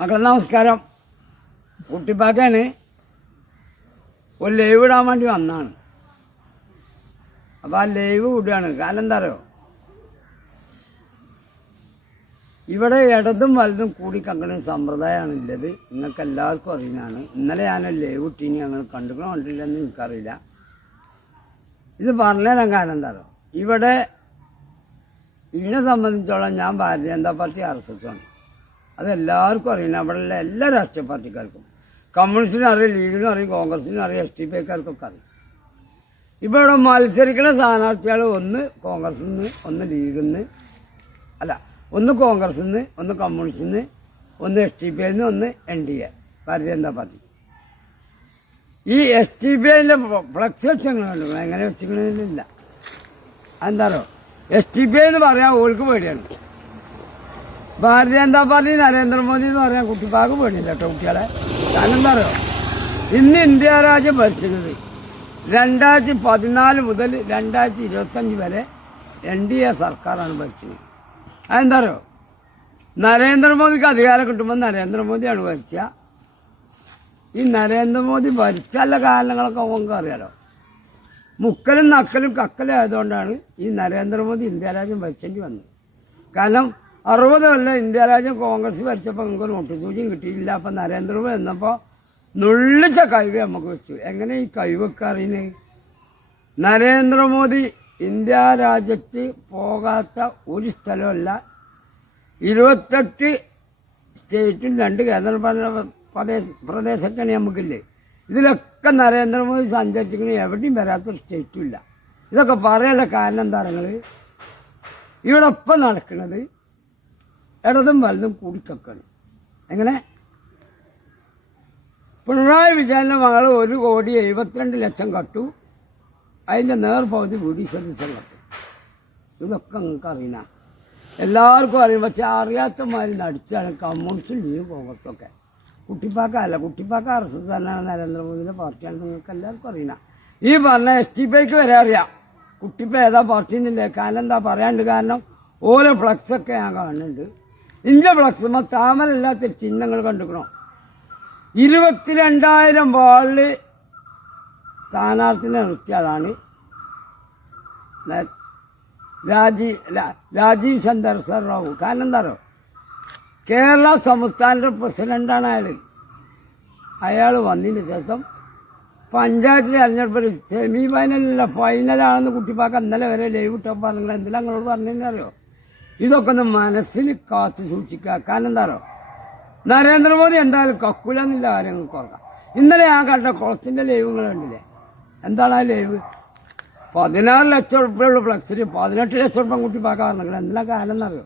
മക്കളെ നമസ്കാരം. കുട്ടിപ്പാക്കാണ്. ഒരു ലൈവ് ഇടാൻ വേണ്ടി വന്നാണ്. അപ്പം ആ ലൈവ് വിടുകയാണ്. കാരണം എന്താ അറിയോ, ഇവിടെ ഇടതും വലതും കൂടി കങ്ങനെ സമ്പ്രദായമാണ് ഉള്ളത്. നിങ്ങൾക്ക് എല്ലാവർക്കും അറിയുന്നതാണ്. ഇന്നലെ ഞാൻ ലൈവ് ഇട്ടീനി ഞങ്ങൾ കണ്ടിക്കണോ കണ്ടില്ലെന്ന് എനിക്കറിയില്ല. ഇത് പറഞ്ഞുതരാൻ കാരണം എന്താ അറിയോ, ഇവിടെ ഇതിനെ സംബന്ധിച്ചോളം ഞാൻ ഭാരതീയ ജനതാ പാർട്ടി RSS ആണ്. അതെല്ലാവർക്കും അറിയണം. അവിടെയുള്ള എല്ലാ രാഷ്ട്രീയ പാർട്ടിക്കാർക്കും, കമ്മ്യൂണിസ്റ്റിനും അറിയാം, ലീഗിനും അറിയാം, കോൺഗ്രസിനും അറിയാം, SDPക്കാർക്കൊക്കെ അറിയാം. ഇപ്പോൾ ഇവിടെ മത്സരിക്കുന്ന സ്ഥാനാർത്ഥികൾ ഒന്ന് കോൺഗ്രസിൽ നിന്ന്, ഒന്ന് ലീഗിൽ നിന്ന്, അല്ല ഒന്ന് കോൺഗ്രസിൽ നിന്ന്, ഒന്ന് കമ്മ്യൂണിസ്റ്റിൽ നിന്ന്, ഒന്ന് SDPയിൽ നിന്ന്, ഒന്ന് NDA ഭാരതീയ ജനതാ പാർട്ടി. ഈ SDPയിലെ ഫ്ലക്സ് വെച്ചങ്ങളുണ്ട്. എങ്ങനെ വെച്ചില്ല എന്താണോ, SDPI എന്ന് പറയാൻ ഓൾക്ക് പേടിയാണ്. ഭാരതീയ ജനതാ പാർട്ടി നരേന്ദ്രമോദി എന്ന് പറയാൻ കുട്ടിപ്പാക്ക് പേടിയില്ല കേട്ടോ കുട്ടികളെ. കാരണം എന്താ പറയുക, ഇന്ന് ഇന്ത്യ രാജ്യം ഭരിക്കുന്നത് 2014 മുതൽ 2025 വരെ NDA സർക്കാരാണ് ഭരിച്ചത്. അതെന്താ പറയുക, നരേന്ദ്രമോദിക്ക് അധികാരം കിട്ടുമ്പോൾ നരേന്ദ്രമോദിയാണ് ഭരിച്ച. ഈ നരേന്ദ്രമോദി ഭരിച്ചല്ല കാരണങ്ങളൊക്കെ നമുക്ക് അറിയാലോ. മുക്കലും നക്കലും കക്കലും ആയതുകൊണ്ടാണ് ഈ നരേന്ദ്രമോദി ഇന്ത്യ രാജ്യം ഭരിച്ചേണ്ടി വന്നത്. കാരണം 60 കൊല്ലം ഇന്ത്യ രാജ്യം കോൺഗ്രസ് ഭരിച്ചപ്പോൾ നമുക്ക് നോട്ടീസ് സൂചിയും കിട്ടിയില്ല. അപ്പം നരേന്ദ്രമോദി എന്നപ്പോൾ നുള്ളിച്ച കഴിവ് നമുക്ക് വെച്ചു. എങ്ങനെ ഈ കഴിവൊക്കെ അറിയുന്നത്? നരേന്ദ്രമോദി ഇന്ത്യ രാജ്യത്ത് പോകാത്ത ഒരു സ്ഥലമല്ല. 28 സ്റ്റേറ്റും 2 കേന്ദ്രഭരണ പ്രദേശമൊക്കെയാണ് നമുക്കില്ലേ. ഇതിലൊക്കെ നരേന്ദ്രമോദി സഞ്ചരിച്ചിങ്ങനെ എവിടെയും വരാത്തൊരു സ്റ്റേറ്റും ഇല്ല. ഇതൊക്കെ പറയാനുള്ള കാരണം എന്താ പറയുന്നത്, ഇവിടെ ഒപ്പം നടക്കുന്നത് ഇടതും വലതും കൂടിക്കൊക്കെയാണ്. എങ്ങനെ പിണറായി വിജയൻ്റെ മകൾ 1,72,00,000 കട്ടു, അതിൻ്റെ നേർപകുതി VD സതീശൻ കട്ടു. ഇതൊക്കെ നിങ്ങൾക്ക് അറിയണ, എല്ലാവർക്കും അറിയും. പക്ഷെ അറിയാത്തമാതിരി നടിച്ചാണ് കമ്മ്യൂണിസ്റ്റും ലീഗും കോൺഗ്രസൊക്കെ. കുട്ടിപ്പാക്കല്ല, കുട്ടിപ്പാക്ക RSS തന്നെയാണ്, നരേന്ദ്രമോദിയുടെ പാർട്ടിയാണ്. നിങ്ങൾക്ക് എല്ലാവർക്കും അറിയണം. ഈ പറഞ്ഞ SDPക്ക് വരെ അറിയാം കുട്ടിപ്പ ഏതാ പാർട്ടി എന്നില്ലേ. കാരണം എന്താ പറയാണ്ട്, കാരണം ഓരോ ഫ്ലക്സൊക്കെ ഞാൻ കാണുന്നുണ്ട്. ഇന്ത്യ ഫ്ലക്സുമ്പോൾ താമരല്ലാത്തൊരു ചിഹ്നങ്ങൾ കണ്ടുക്കണോ. 22,000 വാർഡിൽ സ്ഥാനാർത്ഥിനെ നിർത്തിയതാണ് രാജീവ് ചന്ദ്രശേഖർ റാവു. കാരണം എന്താ പറയുക, കേരള സംസ്ഥാനത്തെ പ്രസിഡന്റാണ് അയാൾ. അയാൾ വന്നതിന് ശേഷം പഞ്ചായത്തിൽ തെരഞ്ഞെടുപ്പിൽ സെമി ഫൈനലല്ല ഫൈനലാണെന്ന് കുട്ടിപ്പാക്ക ഇന്നലെ വരെ ലൈവ് ഇട്ടപ്പോൾ പറഞ്ഞത്. എന്തെല്ലാം നിങ്ങളോട് പറഞ്ഞറിയോ, ഇതൊക്കെ ഒന്ന് മനസ്സിൽ കാത്തു സൂക്ഷിക്കുക. കാരണം എന്താ പറയുക, നരേന്ദ്രമോദി എന്തായാലും കക്കുലെന്നില്ല കാര്യങ്ങൾക്ക് ഓർക്കാം. ഇന്നലെ ഞാൻ കണ്ട കുളത്തിൻ്റെ ലൈവുകൾ കണ്ടില്ലേ. എന്താണ് ആ ലൈവ്? 16 ലക്ഷം ഉറുപ്പിയുള്ള ഫ്ലക്സിന് 18 ലക്ഷം ഉറുപ്പം കുട്ടിപ്പാക്ക പറഞ്ഞത്. എന്തെല്ലാം കാലം എന്നറിയോ,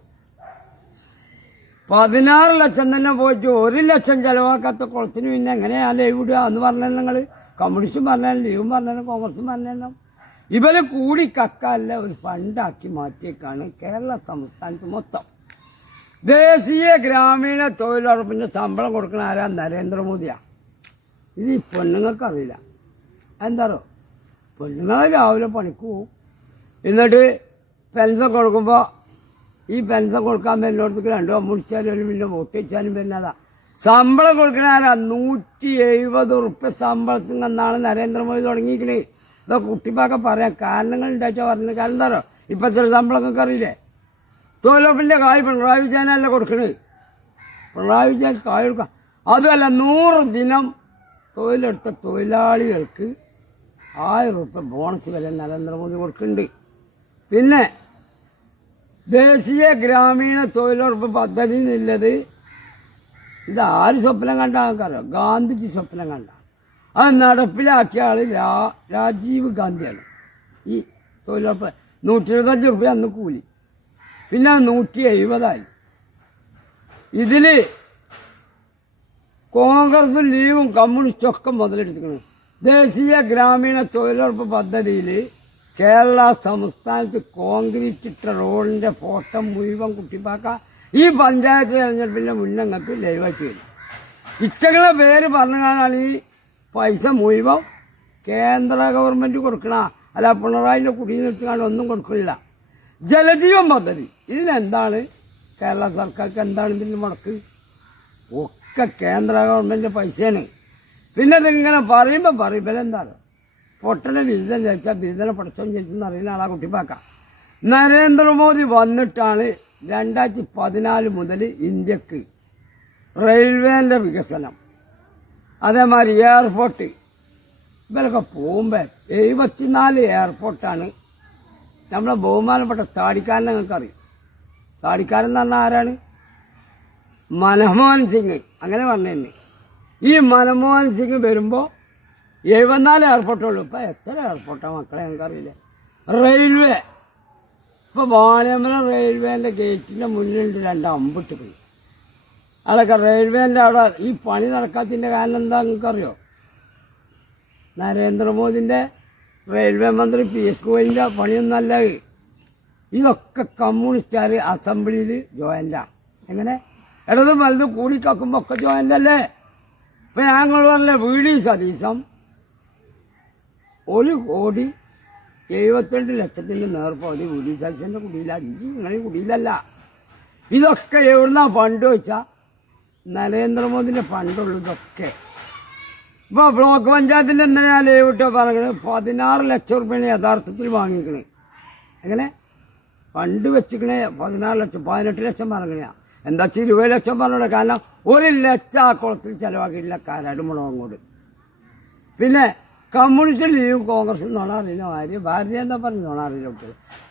16 ലക്ഷം തന്നെ പോയിട്ട് 1 ലക്ഷം ചെലവാക്കാത്ത കുളത്തിന് പിന്നെ എങ്ങനെയാ ലൈവ് ഇടുക എന്ന് പറഞ്ഞാൽ നിങ്ങൾ. കമ്മ്യൂണിസ്റ്റും പറഞ്ഞാലും ലീഗും പറഞ്ഞാലും കോൺഗ്രസും പറഞ്ഞാലും ഇവര് കൂടി കക്കല്ല ഒരു ഫണ്ടാക്കി മാറ്റിയേക്കാണ് കേരള സംസ്ഥാനത്ത് മൊത്തം. ദേശീയ ഗ്രാമീണ തൊഴിലുറപ്പിൻ്റെ ശമ്പളം കൊടുക്കുന്ന ആരാ? നരേന്ദ്രമോദിയാ. ഇത് ഈ പെണ്ണുങ്ങൾക്ക് അറിയില്ല. എന്താണോ, പെണ്ണുങ്ങൾ രാവിലെ പണിക്ക് പോവും, എന്നിട്ട് പെൻഷൻ കൊടുക്കുമ്പോൾ ഈ പെൻഷൻ കൊടുക്കാൻ വരുന്നിടത്തേക്ക് 2 മുടിച്ചാലും പിന്നെ വോട്ട് വെച്ചാലും വരുന്നതാ. ശമ്പളം കൊടുക്കണ ആരാ? 170 ഉറുപ്പ്യ ശമ്പളത്തിൽ നിന്നാണ് നരേന്ദ്രമോദി തുടങ്ങിയിരിക്കണേ. ഇതൊക്കെ കുട്ടിപ്പാക്ക പറയാം, കാരണങ്ങൾ ഉണ്ടാച്ചാൽ പറഞ്ഞത്. കാരണം എന്താ പറയുക, ഇപ്പോഴത്തെ ശമ്പളമൊക്കെ അറിയില്ലേ. തൊഴിലുറപ്പിൻ്റെ കായ് പിണറായി വിജയനല്ല കൊടുക്കണത്. പിണറായി വിജയൻ കായ് കൊടുക്കുക. അതുമല്ല, 100 ദിനം തൊഴിലെടുത്ത തൊഴിലാളികൾക്ക് 1000 ഉറുപ്പ്യ ബോണസ് വില നരേന്ദ്രമോദി കൊടുക്കുന്നുണ്ട്. പിന്നെ ദേശീയ ഗ്രാമീണ തൊഴിലുറപ്പ് പദ്ധതി എന്നുള്ളത് ഇത് ആര് സ്വപ്നം കണ്ട ആൾക്കാരോ? ഗാന്ധിജി സ്വപ്നം കണ്ട. അത് നടപ്പിലാക്കിയ ആൾ രാജീവ് ഗാന്ധിയാണ്. ഈ തൊഴിലുറപ്പ് 125 ഉറുപ്പ്യ അന്ന് കൂലി, പിന്നെ 170 ഇതിൽ കോൺഗ്രസും ലീഗും കമ്മ്യൂണിസ്റ്റും ഒക്കെ മുതലെടുക്കണം. ദേശീയ ഗ്രാമീണ തൊഴിലുറപ്പ് പദ്ധതിയിൽ കേരള സംസ്ഥാനത്ത് കോൺക്രീറ്റ് ഇട്ട റോഡിൻ്റെ ഫോട്ടോ മുഴുവൻ കുട്ടിപ്പാക്ക ഈ പഞ്ചായത്ത് തെരഞ്ഞെടുപ്പിൻ്റെ മുന്നങ്ങൾക്ക് ലൈവായിട്ട് വരും. ഇറ്റങ്ങളെ പേര് പറഞ്ഞാലാണ് ഈ പൈസ മുഴുവൻ കേന്ദ്ര ഗവൺമെൻറ് കൊടുക്കണ, അല്ല പിണറായിൻ്റെ കുടിയിൽ നിർത്തിക്കാണ്ട് ഒന്നും കൊടുക്കില്ല. ജലജീവൻ പദ്ധതി ഇതിനെന്താണ് കേരള സർക്കാർക്ക് എന്താണ് ഇതിന് മുടക്ക്? ഇതൊക്കെ കേന്ദ്ര ഗവൺമെൻറ് പൈസയാണ്. പിന്നെ ഇതിങ്ങനെ പറയുമ്പോൾ എന്താണ് പൊട്ടനെ ബിരുദം ചോദിച്ചാൽ ബിരുദനെ പഠിച്ചോ ചോദിച്ചെന്ന് അറിയുന്ന ആളാ കുട്ടിപ്പാക്ക. നരേന്ദ്രമോദി വന്നിട്ടാണ് 2014 മുതൽ ഇന്ത്യക്ക് റെയിൽവേൻ്റെ വികസനം, അതേമാതിരി എയർപോർട്ട് ഇവരൊക്കെ പോകുമ്പോൾ 74 എയർപോർട്ടാണ് നമ്മളെ ബഹുമാനപ്പെട്ട താടിക്കാരനെ നിങ്ങൾക്കറിയും. താടിക്കാരൻ എന്ന് പറഞ്ഞാൽ ആരാണ്? മൻമോഹൻ സിംഗ്. അങ്ങനെ പറഞ്ഞു. ഈ മൻമോഹൻ സിംഗ് വരുമ്പോൾ 74 എയർപോർട്ടുള്ളൂ. ഇപ്പം എത്ര എയർപോർട്ടാണ് മക്കളെ ഞങ്ങൾക്കറിയില്ല. റെയിൽവേ ഇപ്പോൾ വാണിയമ്പലം റെയിൽവേൻ്റെ ഗേറ്റിൻ്റെ മുന്നിലുണ്ട് 2 അമ്പിട്ട് പോയി. അതൊക്കെ റെയിൽവേൻ്റെ അവിടെ ഈ പണി നടക്കാത്തതിൻ്റെ കാരണം എന്താ നിങ്ങൾക്കറിയോ? നരേന്ദ്രമോദിൻ്റെ റെയിൽവേ മന്ത്രി പീയൂഷ് ഗോയലിൻ്റെ പണിയൊന്നല്ല. ഇതൊക്കെ കമ്മ്യൂണിസ്റ്റുകാർ അസംബ്ലിയിൽ ജോയിൻ്റാണ്. എങ്ങനെ ഇടതും വലുതും കൂടിക്കാക്കുമ്പോൾ ഒക്കെ ജോയിൻ്റ് അല്ലേ? ഇപ്പം ഞങ്ങൾ പറഞ്ഞ VD സതീശം 1,72,00,000 നേർപ്പതി VD സതീശൻ്റെ കുടിയില്ല. നിങ്ങളുടെ കുടിയിലല്ല. ഇതൊക്കെ എവിടുന്നാ ഫണ്ട് വെച്ചാൽ നരേന്ദ്രമോദിൻ്റെ ഫണ്ടുള്ളൂ. ഇതൊക്കെ ഇപ്പോൾ ബ്ലോക്ക് പഞ്ചായത്തിൻ്റെ എന്തിനാ ലേവിട്ടോ പറഞ്ഞത് 16 ലക്ഷം റുപ്യാണ് യഥാർത്ഥത്തിൽ വാങ്ങിക്കണേ. എങ്ങനെ ഫണ്ട് വെച്ചിക്കണേ 16 ലക്ഷം, 18 ലക്ഷം പറഞ്ഞ എന്താ 20 ലക്ഷം പറഞ്ഞോളൂ. കാരണം 1 ലക്ഷം ആ കുളത്തിൽ ചിലവാക്കിയിട്ടില്ല കാരാട് മുളകോട്. പിന്നെ കമ്മ്യൂണിസ്റ്റ് ലീഗും കോൺഗ്രസും നോണാറില്ല. ഭാരതീയ ജനതാ പാർട്ടി നോണാറില്ല.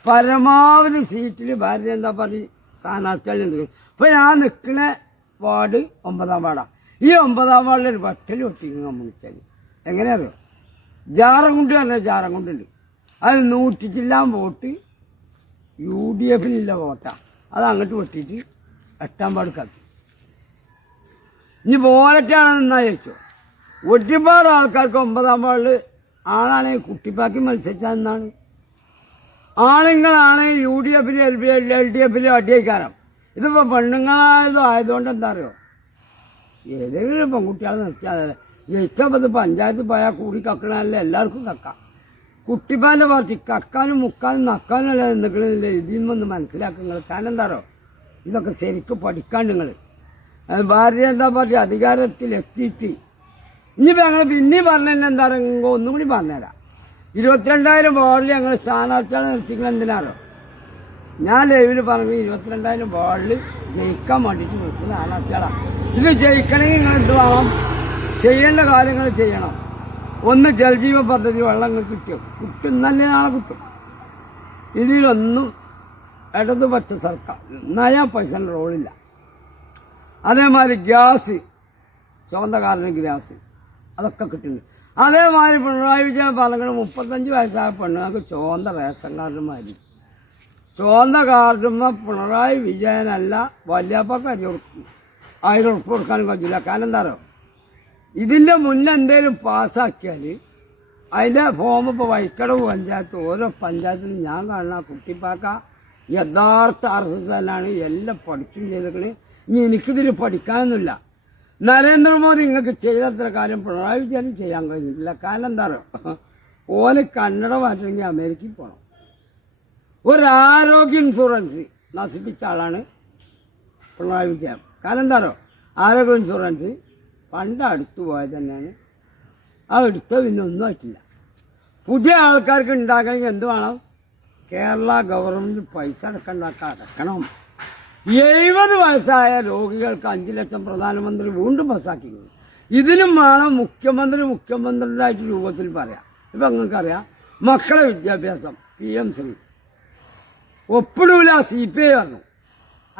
പരമാവധി സീറ്റിൽ ഭാരതീയ ജനതാ പാർട്ടി സ്ഥാനാർത്ഥികൾ നിൽക്കും. ഇപ്പോൾ ഞാൻ നിൽക്കുന്ന വാർഡ് 9ാം വാർഡാണ്. ഈ 9ാം വാർഡിലൊരു വട്ടൽ ഒട്ടിക്കും കമ്മ്യൂണിസ്റ്റ്. എങ്ങനെ അറിയോ? ജാറംകുണ്ട് പറഞ്ഞാൽ ജാറംകുണ്ടുണ്ട്. അത് 100 ചില്ലാൻ വോട്ട് UDFിനുള്ള വോട്ടാണ്. അത് അങ്ങോട്ട് വെട്ടിയിട്ട് 8ാം വാർഡ് കളി. ഇനി പോരട്ടാണെന്നാ ചോദിച്ചോ. ഒരുപാട് ആൾക്കാർക്ക് 9ാം വാർഡിൽ ആളാണെങ്കിൽ കുട്ടിപ്പാക്കി മത്സരിച്ചാൽ എന്നാണ്. ആണുങ്ങളാണെങ്കിൽ UDFിൽ LDFിൽ അടിയക്കാരം. ഇതിപ്പോൾ പെണ്ണുങ്ങളായതോ ആയതുകൊണ്ട് എന്താ അറിയോ? ഏതെങ്കിലും പെൺകുട്ടികളെ നിർത്തിയാൽ ജയിച്ചപ്പോൾ പഞ്ചായത്ത് പോയാൽ കൂടി കക്കണല്ലേ എല്ലാവർക്കും കക്കാം. കുട്ടിപ്പാൻ്റെ പാർട്ടി കക്കാനും മുക്കാനും നക്കാനും അല്ല നിൽക്കണില്ല. ഇതിൽ നിന്നൊന്ന് മനസ്സിലാക്കുക. കാരണം എന്താ അറിയോ? ഇതൊക്കെ ശരിക്കും പഠിക്കാൻ നിങ്ങൾ. ഭാരതീയ ജനതാ പാർട്ടി അധികാരത്തിലെത്തിയിട്ട് ഇനിയിപ്പോൾ ഞങ്ങൾ പിന്നെയും പറഞ്ഞതിന് എന്താ പറയുക? ഒന്നും കൂടി പറഞ്ഞുതരാം. 22,000 വാർഡിൽ ഞങ്ങൾ സ്ഥാനാർത്ഥികളെ നിർത്തിക്കുന്നത് എന്തിനാറോ? ഞാൻ ലൈവിൽ പറഞ്ഞു 22,000 വാർഡിൽ ജയിക്കാൻ വേണ്ടിയിട്ട് നിർത്തുന്ന സ്ഥാനാർത്ഥികളാണ്. ഇത് ജയിക്കണമെങ്കിൽ നിങ്ങൾ എന്ത് വേണം? ചെയ്യേണ്ട കാര്യങ്ങൾ ചെയ്യണം. ഒന്ന് ജലജീവൻ പദ്ധതി വെള്ളങ്ങൾ കിട്ടും നല്ല നാളെ കിട്ടും. ഇതിലൊന്നും ഇടതുപക്ഷ സർക്കാർ നയാ പൈസൻ്റെ റോളില്ല. അതേമാതിരി ഗ്യാസ്, സ്വന്തക്കാരന് ഗ്യാസ് അതൊക്കെ കിട്ടുന്നുണ്ട്. അതേമാതിരി പിണറായി വിജയൻ പറഞ്ഞത് 35 വയസ്സായ പെണ്ണുങ്ങൾക്ക് ചുവന്ന റേഷൻ കാർഡ് മാതിരി. ചുവന്ന കാർഡുമ്മ പിണറായി വിജയനല്ല വല്യപ്പക്ക് 1000 ഉറുപ്പ് കൊടുക്കാനും കഴിയില്ല. കാരണം എന്താ പറയുക? ഇതിൻ്റെ മുന്നേ എന്തെങ്കിലും പാസ്സാക്കിയാൽ അതിൻ്റെ ഫോം ഇപ്പോൾ വൈക്കടവ് പഞ്ചായത്ത് ഓരോ പഞ്ചായത്തിലും ഞാൻ കാണുന്ന കുട്ടിപ്പാക്ക യഥാർത്ഥ RSS തന്നെയാണ്. എല്ലാം പഠിച്ചും ചെയ്തേക്കണ്. ഇനി എനിക്കിതിൽ പഠിക്കാനൊന്നുമില്ല. നരേന്ദ്രമോദി നിങ്ങൾക്ക് ചെയ്തത്ര കാര്യം പിണറായി വിജയനും ചെയ്യാൻ കഴിഞ്ഞിട്ടില്ല. കാരണം എന്താ പറയുക? ഓന് കന്നഡ മാറ്റണമെങ്കിൽ അമേരിക്കയിൽ പോകണം. ഒരു ആരോഗ്യ ഇൻഷുറൻസ് നശിപ്പിച്ച ആളാണ് പിണറായി വിജയൻ. കാരണം എന്താ പറയുക? ആരോഗ്യ ഇൻഷുറൻസ് പണ്ട് അടുത്ത് പോയത് തന്നെയാണ്. ആ എടുത്ത പിന്നെ ഒന്നും ആയിട്ടില്ല. പുതിയ ആൾക്കാർക്ക് ഉണ്ടാക്കണമെങ്കിൽ എന്ത് വേണം? കേരള ഗവൺമെൻറ് പൈസ അടക്കണം. 70 വയസ്സായ രോഗികൾക്ക് 5 ലക്ഷം പ്രധാനമന്ത്രി വീണ്ടും പാസ്സാക്കി. ഇതിനും വേണം മുഖ്യമന്ത്രിയായിട്ട് രൂപത്തിൽ പറയാം. ഇപ്പം നിങ്ങൾക്കറിയാം മക്കളെ വിദ്യാഭ്യാസം PM ശ്രീ ഒപ്പിടൂല. CPI പറഞ്ഞു.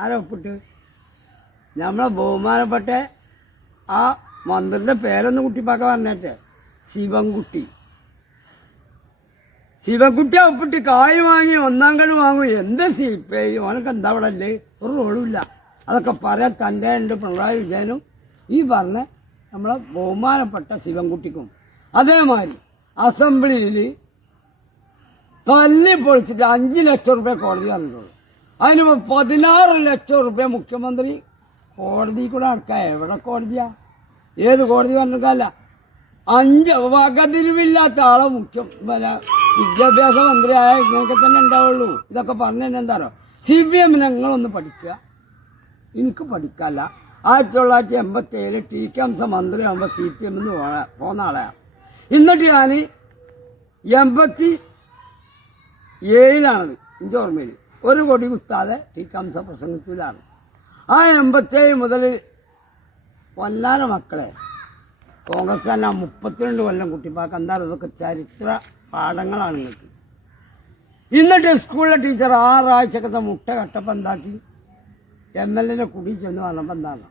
ആരാ ഒപ്പിട്ട്? നമ്മളെ ബഹുമാനപ്പെട്ട ആ മന്ത്രിൻ്റെ പേരൊന്ന് കുട്ടിപ്പാക്ക പറഞ്ഞേട്ടെ. ശിവൻകുട്ടി ഒപ്പിട്ട് കായ് വാങ്ങി 1ാം കട വാങ്ങും. എന്ത് CPI? ഓനൊക്കെ എന്താ അവിടെ അല്ലേ? ഒരു റോളുമില്ല. അതൊക്കെ പറയാൻ തൻ്റെ ഉണ്ട് പിണറായി വിജയനും ഈ പറഞ്ഞ നമ്മളെ ബഹുമാനപ്പെട്ട ശിവൻകുട്ടിക്കും. അതേമാതിരി അസംബ്ലിയിൽ തല്ലി പൊളിച്ചിട്ട് 5 ലക്ഷം റുപ്യ കോടതി പറഞ്ഞിട്ടുള്ളൂ. അതിന് 16 ലക്ഷം റുപ്യ മുഖ്യമന്ത്രി കോടതി കൂടെ അടക്കാം. എവിടെ കോടതിയാ? ഏത് കോടതി പറഞ്ഞിട്ടല്ല. 5 വകതിരിവില്ലാത്ത ആളെ വിദ്യാഭ്യാസ മന്ത്രിയായ ഇങ്ങനെയൊക്കെ തന്നെ ഉണ്ടാവുള്ളൂ. ഇതൊക്കെ പറഞ്ഞു തന്നെ എന്താ പറയുക? CPM നിങ്ങളൊന്ന് പഠിക്കുക. എനിക്ക് പഠിക്കാമല്ല. 1987 ടി.കെ. ഹംസ മന്ത്രിയാകുമ്പോൾ CPM പോന്ന ആളെയാണ്. എന്നിട്ട് ഞാൻ 87 എൻ്റെ ഓർമ്മയിൽ ഒരു കൊടി കുത്താതെ ടി.കെ. ഹംസ പ്രസംഗത്തിലാണ്. ആ 87 മുതൽ പൊന്നാര മക്കളെ കോൺഗ്രസ് തന്നെ 32 കൊല്ലം കുട്ടിപ്പാക്ക എന്തായാലും ഇതൊക്കെ ചരിത്ര പാഠങ്ങളാണ് നിങ്ങൾക്ക്. എന്നിട്ട് സ്കൂളിലെ ടീച്ചർ 6 ആഴ്ചക്കത്തെ മുട്ട കട്ടപ്പം എന്താക്കി MLA കുടി ചെന്ന് പറഞ്ഞപ്പോൾ എന്താണ്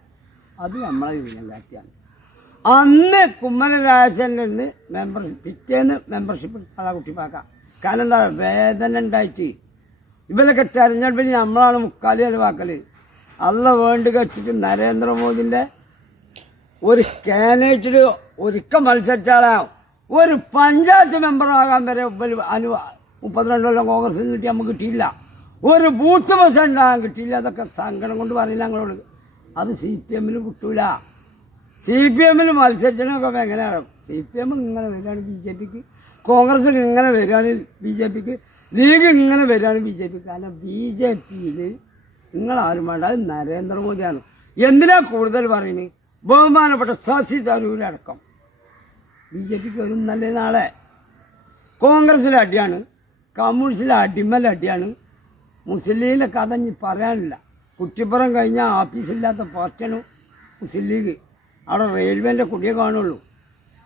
അത് നമ്മളെ വിജയം കാറ്റിയാണ്. അന്ന് കുമ്മനം രാജശേഖരന് പിറ്റേന്ന് മെമ്പർഷിപ്പ് എടുത്താളാ കുട്ടിപ്പാക്ക. കാരണം എന്താ വേദന ഉണ്ടായിട്ട് ഇവരൊക്കെ തെരഞ്ഞെടുപ്പിന് നമ്മളാണ് മുക്കാലി ചെലവാക്കൽ. അല്ല വേണ്ടി വെച്ചിട്ട് നരേന്ദ്രമോദിൻ്റെ ഒരു കാൻഡിഡേറ്റിൽ ഒരിക്കൽ മത്സരിച്ചാളാ ഒരു പഞ്ചായത്ത് മെമ്പറാകാൻ വരെ 32 കൊല്ലം കോൺഗ്രസിൽ കിട്ടി നമുക്ക് കിട്ടിയില്ല. ഒരു ബൂത്ത് ബസ് ഉണ്ടാകാൻ കിട്ടിയില്ല. അതൊക്കെ സങ്കടം കൊണ്ട് പറയില്ല ഞങ്ങളോട്. അത് CPM കിട്ടൂല. CPM മത്സരിച്ചതൊക്കെ എങ്ങനെയാണ്? CPM ഇങ്ങനെ വരികയാണ് BJPക്ക്, കോൺഗ്രസ് ഇങ്ങനെ വരികയാണ് BJPക്ക്, ലീഗ് ഇങ്ങനെ വരികയാണ് BJPക്ക്. കാരണം BJPയിൽ നിങ്ങളാരും വേണ്ട, അത് നരേന്ദ്രമോദിയാണ്. എന്തിനാ കൂടുതൽ പറയുന്നത്? ബഹുമാനപ്പെട്ട ശശി തരൂരടക്കം BJPക്ക് വരും നല്ല നാളെ. കോൺഗ്രസിലെ അടിയാണ്, കമ്മ്യൂണിസ്റ്റിലെ അടിമല അടിയാണ്. മുസ്ലിം ലീഗിൻ്റെ കഥ ഇനി പറയാനില്ല. കുറ്റിപ്പുറം കഴിഞ്ഞാൽ ആഫീസില്ലാത്ത പാർട്ടിയാണ് മുസ്ലിം ലീഗ്. അവിടെ റെയിൽവേൻ്റെ കുടിയെ കാണുള്ളൂ.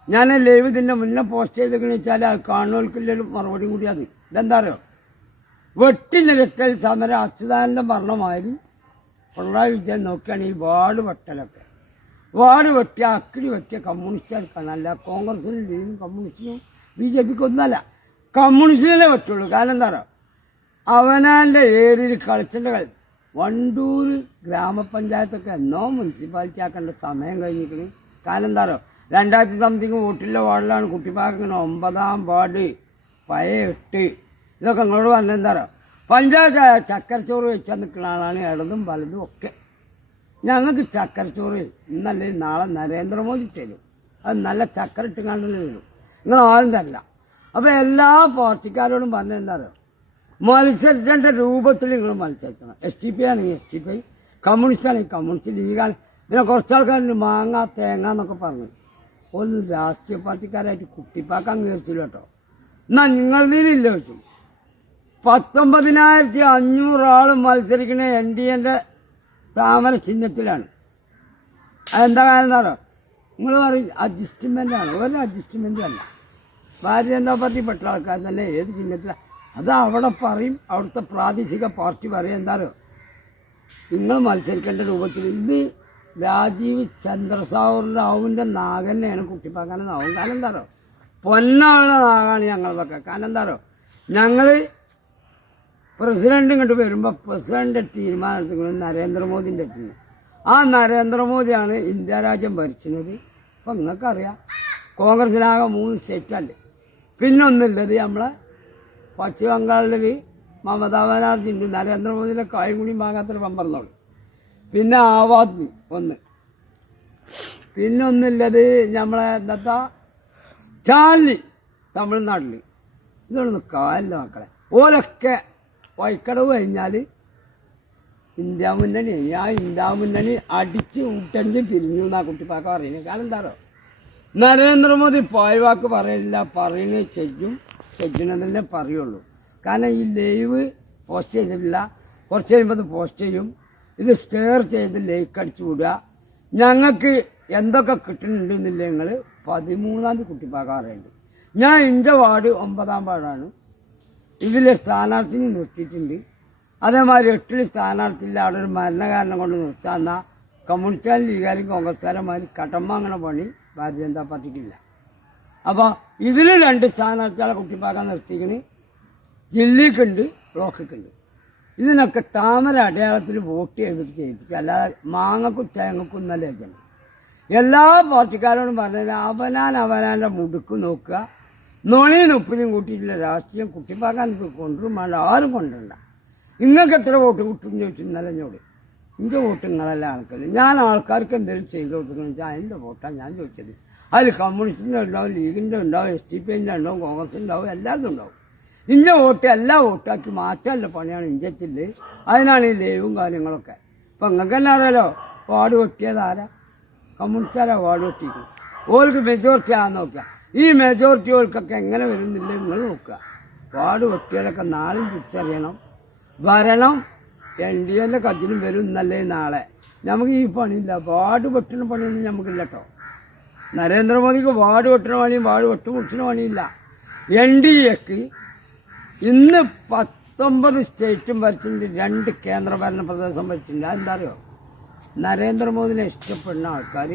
ഞാൻ ലൈവ് ഇതിൻ്റെ മുന്നേ പോസ്റ്റ് ചെയ്തെന്ന് വെച്ചാൽ അത് കാണുന്നവർക്കുള്ളൊരു മറുപടി കൂടി. അത് ഇതെന്താ അറിയോ? വെട്ടി നിരത്തൽ സമരം അച്യുതാനന്ദൻ പറഞ്ഞമാതിരി പിണറായി വിജയൻ നോക്കുകയാണെങ്കിൽ വാർഡ് വെട്ടലൊക്കെ വാർഡ് വെട്ടിയ അക്കിടി വെട്ടിയ കമ്മ്യൂണിസ്റ്റുകാർക്കാണ്. അല്ല കോൺഗ്രസിനും ലീഗിനും കമ്മ്യൂണിസ്റ്റിനും BJPക്ക് ഒന്നല്ല, കമ്മ്യൂണിസ്റ്റിനെ പറ്റുള്ളൂ. കാരണം എന്താ പറയുക, അവനാൻ്റെ ഏരിയയിൽ കളിച്ചിൻ്റെ വണ്ടൂർ ഗ്രാമപഞ്ചായത്തൊക്കെ എന്നോ മുനിസിപ്പാലിറ്റി ആക്കേണ്ട സമയം കഴിഞ്ഞിരിക്കുന്നു. കാരണം എന്താ പറയുക, 2000 സംതിങ് വോട്ടിലെ വാർഡിലാണ് കുട്ടിപ്പാക്കുന്ന 9ാം വാർഡ്, പഴയ 8. ഇതൊക്കെ നിങ്ങളോട് പറഞ്ഞാൽ എന്താ പറയുക, പഞ്ചായത്ത് ചക്കരച്ചോറ് വെച്ചാൽ നിൽക്കുന്ന ആളാണ് ഇടതും വലതും ഒക്കെ. ഞങ്ങൾക്ക് ചക്കരച്ചോറ് ഇന്നല്ലേ നാളെ നരേന്ദ്രമോദി തരും. അത് നല്ല ചക്കര ഇട്ടുകാണ്ടല്ലേ തരും, നിങ്ങൾ ആരും തരില്ല. അപ്പോൾ എല്ലാ പാർട്ടിക്കാരോടും പറഞ്ഞാൽ എന്താ പറയുക, മത്സരിച്ചേണ്ട രൂപത്തിൽ നിങ്ങൾ മത്സരിക്കണം. STP ആണെങ്കിൽ STP, കമ്മ്യൂണിസ്റ്റ് ആണെങ്കിൽ കമ്മ്യൂണിസ്റ്റ്, ലീഗാണ്. പിന്നെ കുറച്ചാൾക്കാരുണ്ട് മാങ്ങ തേങ്ങ എന്നൊക്കെ പറഞ്ഞു. ഒരു രാഷ്ട്രീയ പാർട്ടിക്കാരായിട്ട് കുട്ടിപ്പാക്കാൻ കയറിച്ചില്ല കേട്ടോ. എന്നാൽ നിങ്ങളിതിലില്ല വെച്ചു. 19,500 ആൾ മത്സരിക്കുന്ന NDAൻ്റെ താമര ചിഹ്നത്തിലാണ്. അതെന്താ കാരണം എന്താ പറയുക, നിങ്ങൾ പറയും അഡ്ജസ്റ്റ്മെൻ്റാണ്. ഒരു അഡ്ജസ്റ്റ്മെൻറ്റും അല്ല. ഭാരതീയ ജനതാ പാർട്ടിപ്പെട്ട ആൾക്കാർ തന്നെ ഏത് ചിഹ്നത്തിലാണ് അത് അവിടെ പറയും. അവിടുത്തെ പ്രാദേശിക പാർട്ടി പറയും. എന്താ പറയുക, നിങ്ങൾ മത്സരിക്കേണ്ട രൂപത്തിൽ. ഇത് രാജീവ് ചന്ദ്രസാഗറിൻ്റെ നാഗന്നെയാണ് കുട്ടിപ്പാക്കാൻ്റെ നാവും. കാരണം എന്താ പറയുക, പൊന്നാളുടെ നാഗാണ് ഞങ്ങളതൊക്കെ. കാരണം എന്താ പറയുക, ഞങ്ങൾ പ്രസിഡന്റ് ഇങ്ങോട്ട് വരുമ്പോൾ പ്രസിഡന്റ് തീരുമാനം എടുക്കുന്നത് നരേന്ദ്രമോദിൻ്റെ അടുത്ത്. ആ നരേന്ദ്രമോദിയാണ് ഇന്ത്യ രാജ്യം ഭരിക്കുന്നത്. അപ്പം നിങ്ങൾക്കറിയാം കോൺഗ്രസിനാകെ 3 സ്റ്റേറ്റല്ലേ. പിന്നൊന്നുള്ളത് നമ്മളെ പശ്ചിമ ബംഗാളിൽ മമതാ ബാനർജി ഉണ്ട്. നരേന്ദ്രമോദിയുടെ കായും കൂടി വാങ്ങാത്തൊരു പമ്പറന്നോളൂ. പിന്നെ ആം ആദ്മി ഒന്ന്. പിന്നൊന്നുള്ളത് നമ്മളെ എന്താ ചാലി തമിഴ്നാട്ടിൽ. ഇതൊന്നും കാലില്ല മക്കളെ. ഓലൊക്കെ വൈക്കടവ് കഴിഞ്ഞാൽ ഇന്ത്യ മുന്നണി. ആ ഇന്ത്യ മുന്നണി അടിച്ച് ഊട്ടഞ്ച് പിരിഞ്ഞു എന്നാണ് കുട്ടിപ്പാക്ക പറയുന്നത്. കാരണം എന്താ പറയുക, നരേന്ദ്രമോദി പായ്വാക്ക് പറയില്ല, പറയുന്നത് ചെയ്യണതല്ലേ പറയുള്ളൂ. കാരണം ഈ ലൈവ് പോസ്റ്റ് ചെയ്തിട്ടില്ല, കുറച്ച് കഴിയുമ്പോൾ അത് പോസ്റ്റ് ചെയ്യും. ഇത് ഷെയർ ചെയ്ത് ലൈക്ക് അടിച്ചു വിടുക. ഞങ്ങൾക്ക് എന്തൊക്കെ കിട്ടുന്നുണ്ടെന്നില്ല. നിങ്ങൾ 13-ാം തീയതി കുട്ടിപ്പാക്കാറുണ്ട്. ഞാൻ എൻ്റെ വാർഡ് 9ാം വാർഡാണ്. ഇതിൽ സ്ഥാനാർത്ഥിനെ നിർത്തിയിട്ടുണ്ട്. അതേമാതിരി 8ൽ സ്ഥാനാർത്ഥിയില്ല. അവിടെ ഒരു മരണകാരണം കൊണ്ട് നിർത്താന്ന കമ്മ്യൂണിസ്റ്റുകാരും ലീഗുകാരും കോൺഗ്രസ്സുകാരന്മാർ കടമ്പ അങ്ങനെ പണി ഭാരതീയ ജനതാ പാർട്ടിക്കില്ല. അപ്പോൾ ഇതിൽ 2 സ്ഥാനാർത്ഥികളെ കുട്ടിപ്പാക്കാൻ നിർത്തിക്കണ്. ജില്ലയ്ക്കുണ്ട്, ബ്ലോക്കുണ്ട്. ഇതിനൊക്കെ താമര അടയാളത്തിൽ വോട്ട് ചെയ്തിട്ട് ചെയ്യിപ്പിച്ചു. അല്ലാതെ മാങ്ങക്കും തേങ്ങക്കും നല്ല ഏജന്റ്. എല്ലാ പാർട്ടിക്കാരോടും പറഞ്ഞാൽ അവനാൻ്റെ മുടുക്ക് നോക്കുക. നുണയും ഉപ്പിനും കൂട്ടിയിട്ടില്ല രാഷ്ട്രീയം കുട്ടിപ്പാക്കാൻ കൊണ്ടുവരും വേണ്ട, ആരും കൊണ്ടുവരണ്ട. നിങ്ങൾക്ക് എത്ര വോട്ട് കിട്ടും ചോദിച്ചു ഇന്നലെ എന്നോട്. എൻ്റെ വോട്ട് നിങ്ങളല്ല ആൾക്കാർ. ഞാൻ ആൾക്കാർക്ക് എന്തെങ്കിലും ചെയ്തു കൊടുക്കണം വെച്ചാൽ അതിൻ്റെ വോട്ടാണ് ഞാൻ ചോദിച്ചത്. അതിൽ കമ്മ്യൂണിസ്റ്റിൻ്റെ ഉണ്ടാവും, ലീഗിൻ്റെ ഉണ്ടാവും, STPൻ്റെ ഉണ്ടാവും, കോൺഗ്രസിൻ്റെ ഉണ്ടാവും, എല്ലാവരും ഉണ്ടാവും. ഇഞ്ച വോട്ട് എല്ലാ വോട്ടാക്കി മാറ്റാനുള്ള പണിയാണ് ഇഞ്ചത്തിൽ. അതിനാണ് ഈ ലൈവും കാര്യങ്ങളൊക്കെ. ഇപ്പം നിങ്ങൾക്ക് തന്നെ അറിയാലോ, വാർഡ് വെട്ടിയതാരാ? കമ്മ്യൂണിസ്റ്റുകാരാ വാർഡ് വെട്ടിയിരിക്കുന്നത്. ഓർക്ക് മെജോറിറ്റി ആണെന്ന് നോക്കുക. ഈ മെജോറിറ്റി ഓൾക്കൊക്കെ എങ്ങനെ വരുന്നില്ല നിങ്ങൾ നോക്കുക. വാർഡ് വെട്ടിയാലൊക്കെ നാളെ തിരിച്ചറിയണം. ഭരണം NDAന്റെ കജിനും വരും എന്നല്ലേ നാളെ. നമുക്ക് ഈ പണിയില്ല, വാർഡ് വെട്ടുന്ന പണിയൊന്നും നമുക്കില്ല കേട്ടോ. നരേന്ദ്രമോദിക്ക് വാർഡ് വെട്ടുന്ന പണിയും വാർഡ് വെട്ടുമുറിച്ചുന്ന പണിയില്ല. NDAക്ക് ഇന്ന് 19 സ്റ്റേറ്റും ഭരിച്ചിട്ടുണ്ട്, 2 കേന്ദ്രഭരണ പ്രദേശം ഭരിച്ചിട്ടുണ്ട്. അതെന്താ അറിയോ? നരേന്ദ്രമോദിനെ ഇഷ്ടപ്പെടുന്ന ആൾക്കാർ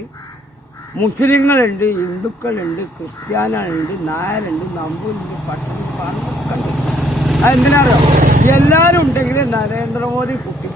മുസ്ലിങ്ങളുണ്ട്, ഹിന്ദുക്കളുണ്ട്, ക്രിസ്ത്യാനികളുണ്ട്, നായരുണ്ട്, നമ്പൂരുണ്ട്, പട്ടണക്കാരുണ്ട്. അതെന്തിനാറിയോ? എല്ലാവരും ഉണ്ടെങ്കിൽ നരേന്ദ്രമോദി കുട്ടി